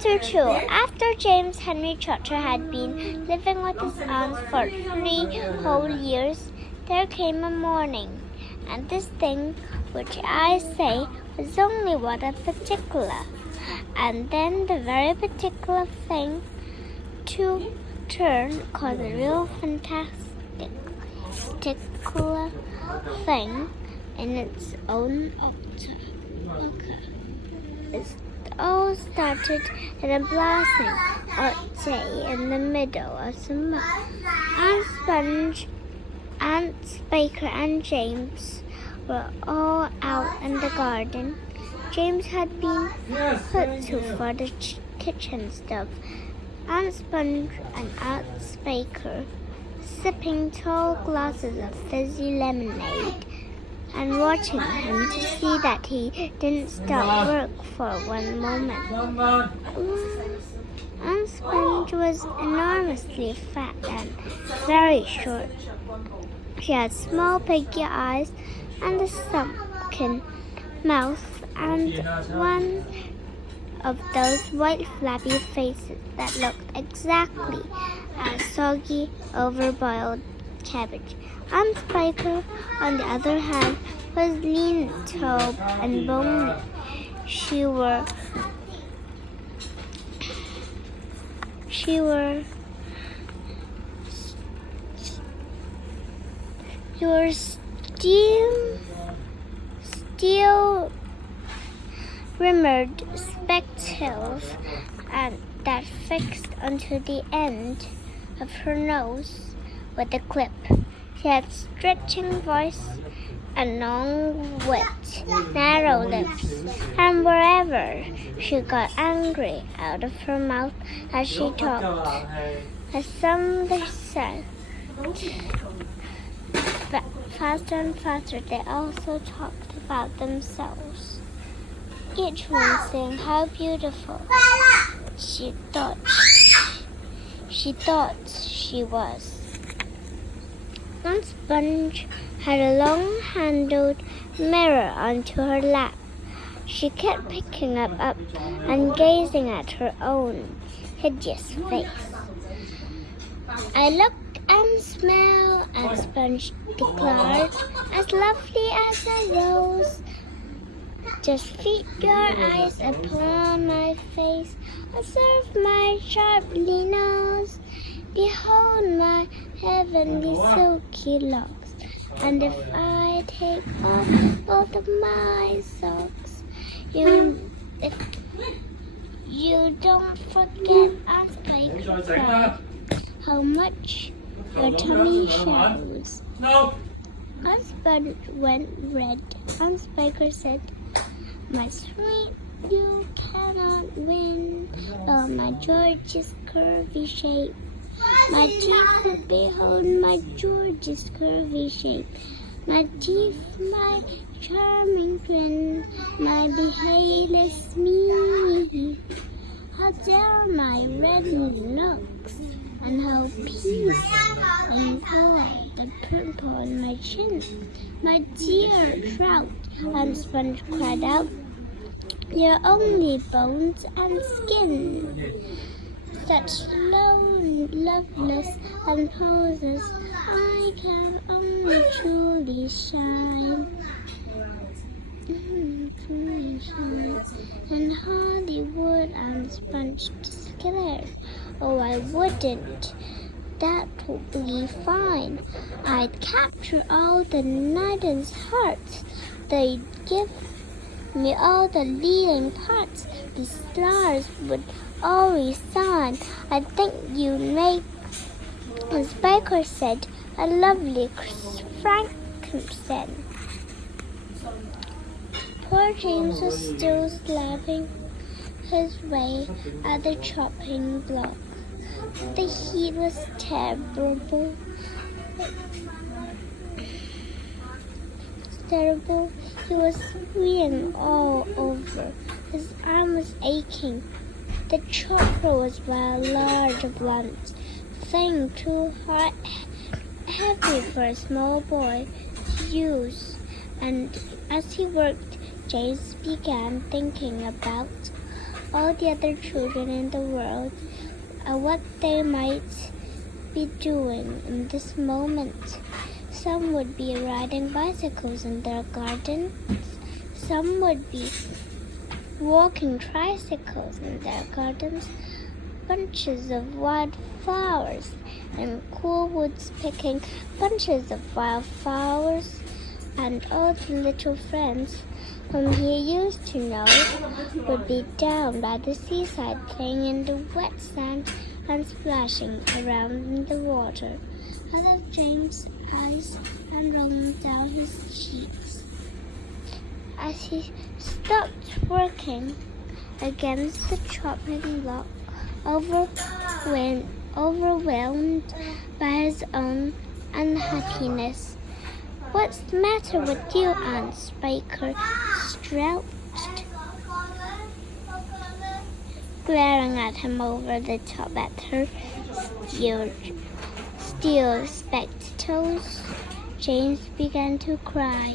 Chapter 2. After James Henry Trotter had been living with his aunt for 3 whole years, there came a morning, and this thing which I say was only what a particular, and then the very particular thing to turn called a real fantastic particular thing in its own altar. It all started in a blazing hot day in the middle of summer. Aunt Sponge, Aunt Spiker, and James were all out in the garden. James had been put to for the kitchen stove. Aunt Sponge and Aunt Spiker sipping tall glasses of fizzy lemonade and watching him to see that he didn't stop work for one moment. Aunt Sponge was enormously fat and very short. She had small piggy eyes and a sunken mouth and one of those white flabby faces that looked exactly as soggy overboiled cabbage. Aunt Spiker, on the other hand, was lean, tall, and bony. She wore steel rimmed spectacles and that fixed onto the end of her nose with a clip. She had stretching voice and long wet, narrow lips, and wherever she got angry out of her mouth as she talked, as somebody said, faster and faster they also talked about themselves, each one saying how beautiful she thought she was. Aunt Sponge had a long-handled mirror onto her lap. She kept picking it up and gazing at her own hideous face. I look and smell, Aunt Sponge declared, as lovely as a rose. Just feed your eyes upon my face, observe my sharply nose. Behold my heavenly silky locks, and if I take off both of my socks, if you don't forget, Aunt Spiker cried, how much your tummy shows. Aunt Sponge went red. Aunt Spiker said, my sweet, you cannot win. Oh, my George's curvy shape. My teeth would behold my George's curvy shape. My teeth, my charming grin, my behaviorless me. How dare my red locks, and how peace and joy the pimple on my chin. My dear trout, Aunt Sponge cried out, you're only bones and skin. Such lone, loveless, and poses, I can only truly shine. And Hollywood and Sponge declared, oh, I wouldn't. That would be fine. I'd capture all the knights' hearts. They'd give me all the leading parts. The stars would all resign. I think you'd make, as Spiker said, a lovely Frankenstein. Poor James was still slapping his way at the chopping block. The heat was terrible. He was sweating all over. His arm was aching. The chopper was by a large, blunt thing, too heavy for a small boy to use. And as he worked, James began thinking about all the other children in the world what they might be doing in this moment. Some would be riding bicycles in their gardens. Some would be walking tricycles in their gardens. Bunches of wild flowers in cool woods picking bunches of wild flowers, and all the little friends whom he used to know would be down by the seaside playing in the wet sand and splashing around in the water out of James' eyes and rolling down his cheeks. As he stopped working against the chopping block, overwhelmed by his own unhappiness. "What's the matter with you, Aunt Spiker?" Stretched, glaring at him over the top at her steel spectacles. James began to cry.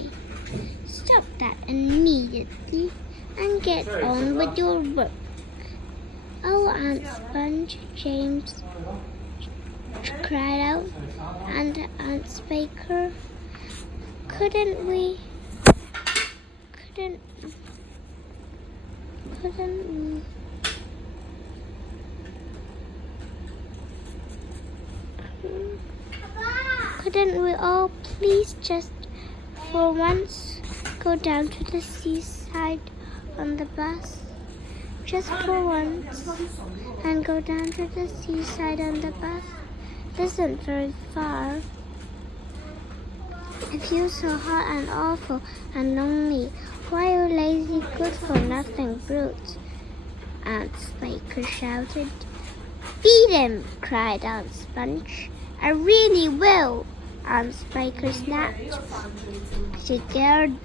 "Stop that immediately and get on with your work." "Oh, Aunt Sponge," James cried out, and Aunt Spiker, couldn't we all please just for once go down to the seaside on the bus? Just for once, and go down to the seaside on the bus. It isn't very far. I feel so hot and awful and lonely. Why, you lazy, good-for-nothing brute!" Aunt Spiker shouted. "Beat him!" cried Aunt Sponge. "I really will!" Aunt Spiker snapped. She glared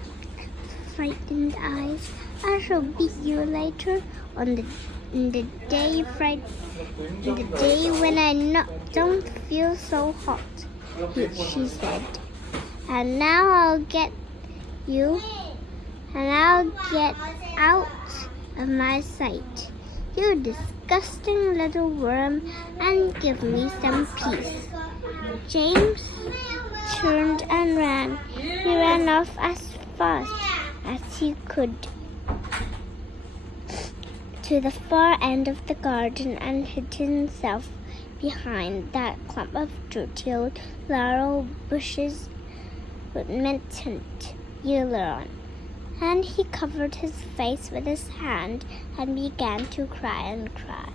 frightened eyes. "I shall beat you later on in the day when I don't feel so hot," she said. "And now I'll get you, and I'll get out of my sight, you disgusting little worm, and give me some peace." James turned and ran. He ran off as fast as he could to the far end of the garden and hid himself behind that clump of dirty laurel bushes with mint yellow on. And he covered his face with his hand and began to cry and cry.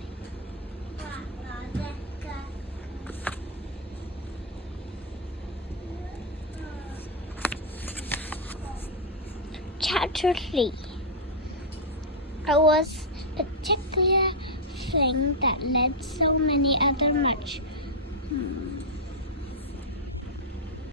Chapter 3. It was a particular thing that led so many other much